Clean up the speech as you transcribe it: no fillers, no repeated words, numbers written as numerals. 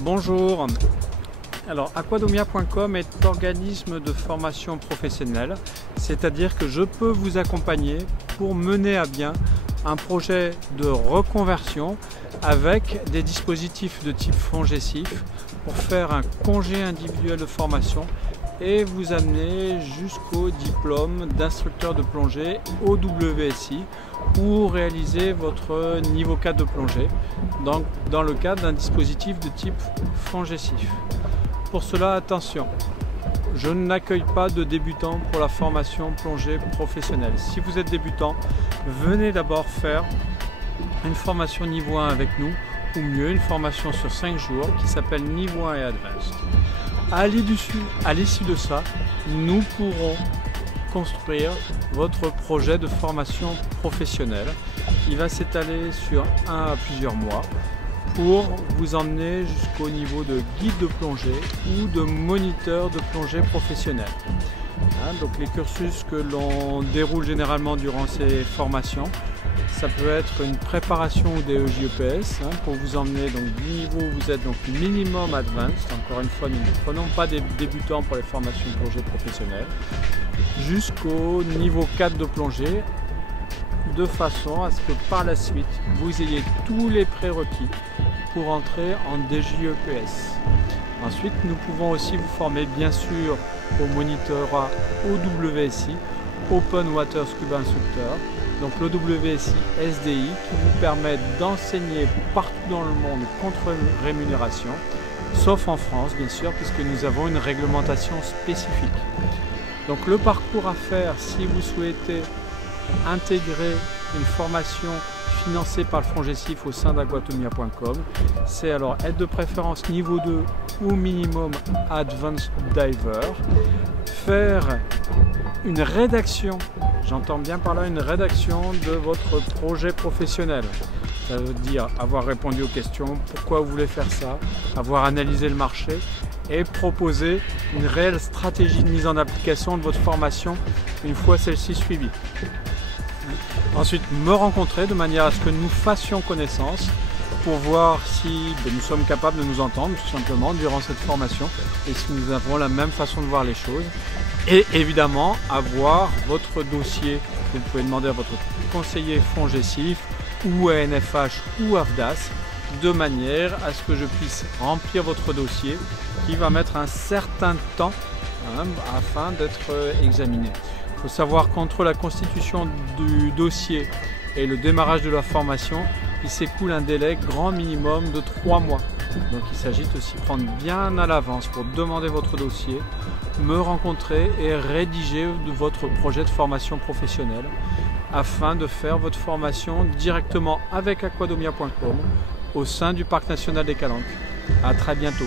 Bonjour. Alors, aquadomia.com est organisme de formation professionnelle, c'est-à-dire que je peux vous accompagner pour mener à bien un projet de reconversion avec des dispositifs de type FONGECIF pour faire un congé individuel de formation et vous amener jusqu'au diplôme d'instructeur de plongée au WSI ou réaliser votre niveau 4 de plongée dans le cadre d'un dispositif de type FONGECIF. Pour cela, attention, je n'accueille pas de débutants pour la formation plongée professionnelle. Si vous êtes débutant, venez d'abord faire une formation niveau 1 avec nous, ou mieux une formation sur 5 jours qui s'appelle niveau 1 et Advanced. À l'issue de ça, nous pourrons construire votre projet de formation professionnelle. Il va s'étaler sur 1 à plusieurs mois pour vous emmener jusqu'au niveau de guide de plongée ou de moniteur de plongée professionnel. Donc les cursus que l'on déroule généralement durant ces formations, ça peut être une préparation au DEJEPS pour vous emmener donc, du niveau où vous êtes donc minimum advanced. Encore une fois, nous ne prenons pas des débutants pour les formations de plongée professionnelle, jusqu'au niveau 4 de plongée, de façon à ce que par la suite, vous ayez tous les prérequis pour entrer en DEJEPS. Ensuite, nous pouvons aussi vous former bien sûr au monitorat OWSI, Open Water Scuba Instructor, donc l'OWSI SDI qui vous permet d'enseigner partout dans le monde contre rémunération, sauf en France bien sûr, puisque nous avons une réglementation spécifique. Donc le parcours à faire si vous souhaitez intégrer une formation financée par le FONGECIF au sein d'aquadomia.com, c'est alors être de préférence niveau 2 ou minimum Advanced Diver, faire une rédaction, j'entends bien par là une rédaction de votre projet professionnel. Ça veut dire avoir répondu aux questions, pourquoi vous voulez faire ça, avoir analysé le marché et proposer une réelle stratégie de mise en application de votre formation une fois celle-ci suivie. Ensuite, me rencontrer de manière à ce que nous fassions connaissance pour voir si nous sommes capables de nous entendre tout simplement durant cette formation et si nous avons la même façon de voir les choses. Et évidemment, avoir votre dossier que vous pouvez demander à votre conseiller FONGECIF ou ANFH ou AFDAS de manière à ce que je puisse remplir votre dossier qui va mettre un certain temps afin d'être examiné. Il faut savoir qu'entre la constitution du dossier et le démarrage de la formation, il s'écoule un délai grand minimum de 3 mois. Donc il s'agit de s'y prendre bien à l'avance pour demander votre dossier, me rencontrer et rédiger votre projet de formation professionnelle afin de faire votre formation directement avec aquadomia.com au sein du Parc National des Calanques. À très bientôt.